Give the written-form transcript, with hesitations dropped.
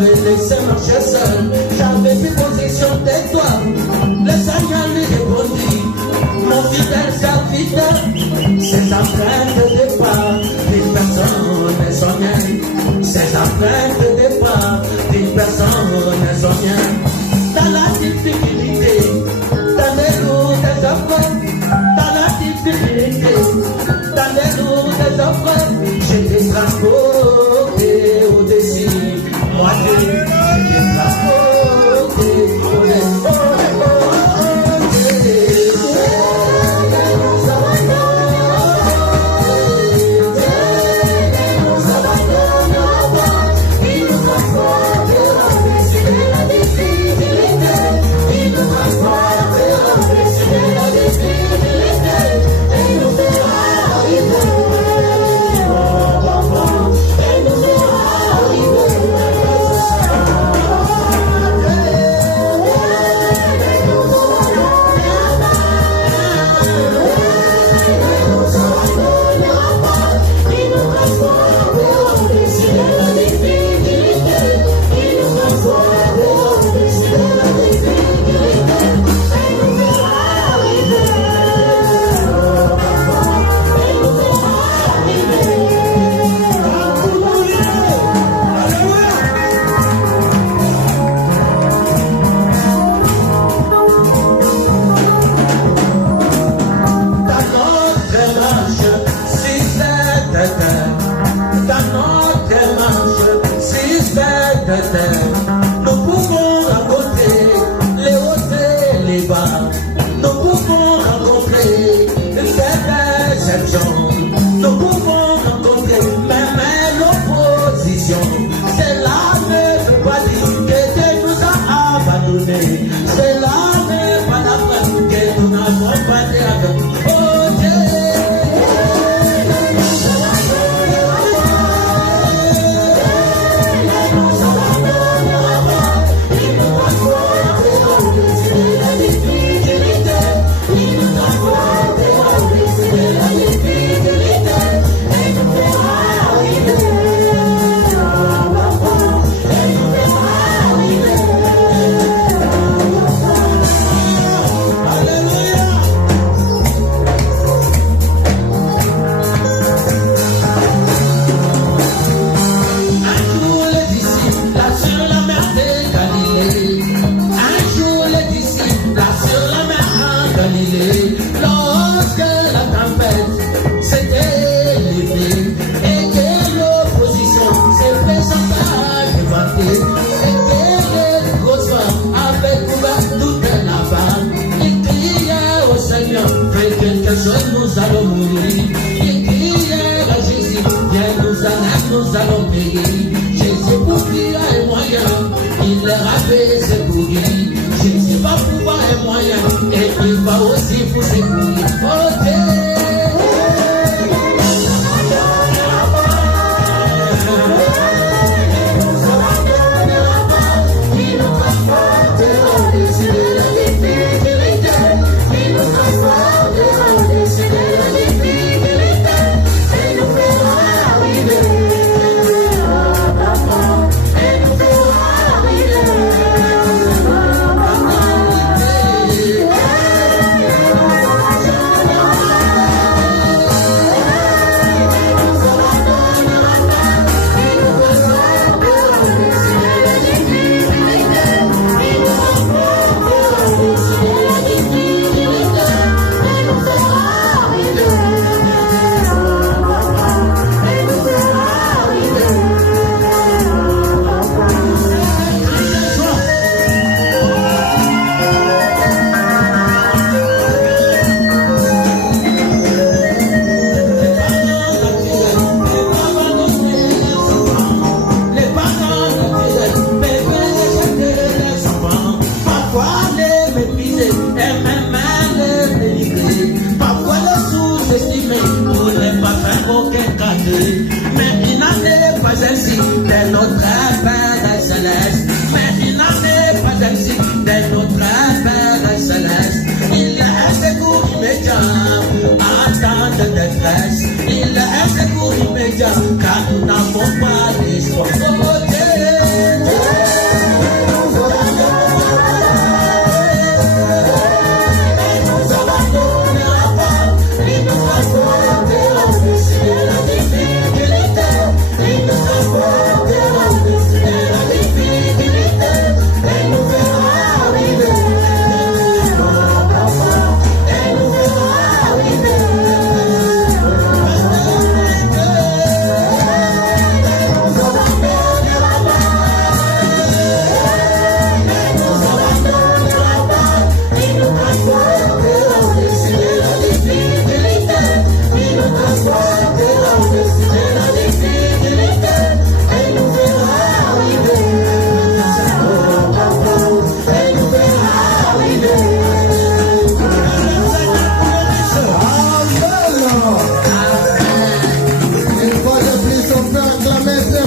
Laissez marcher seul, j'avais plus position de toi. Le Seigneur lui répondit, mon fidèle serviteur, ses empreintes de départ, une personne n'est son bien. Ses empreintes de départ, une personne n'est son bien. Dans la difficulté, dans les lourds des offres, dans la difficulté, dans les lourds des offres, j'étais transporté au-dessus. Moi, j'ai nous pouvons rencontrer les hauts et les bas. Nous pouvons rencontrer des déceptions. Nous pouvons rencontrer même l'opposition. Cela ne veut pas dire que Dieu nous a abandonnés. Cela ne veut pas dire que nous n'avons pas été. Oh Dieu. Nous allons mourir. Il criait à Jésus, viens nous allons payer. Jésus pour qui a les moyens, il leur a fait secourir. Jésus va pouvoir les moyens, et il va aussi vous secourir. Oh Dieu.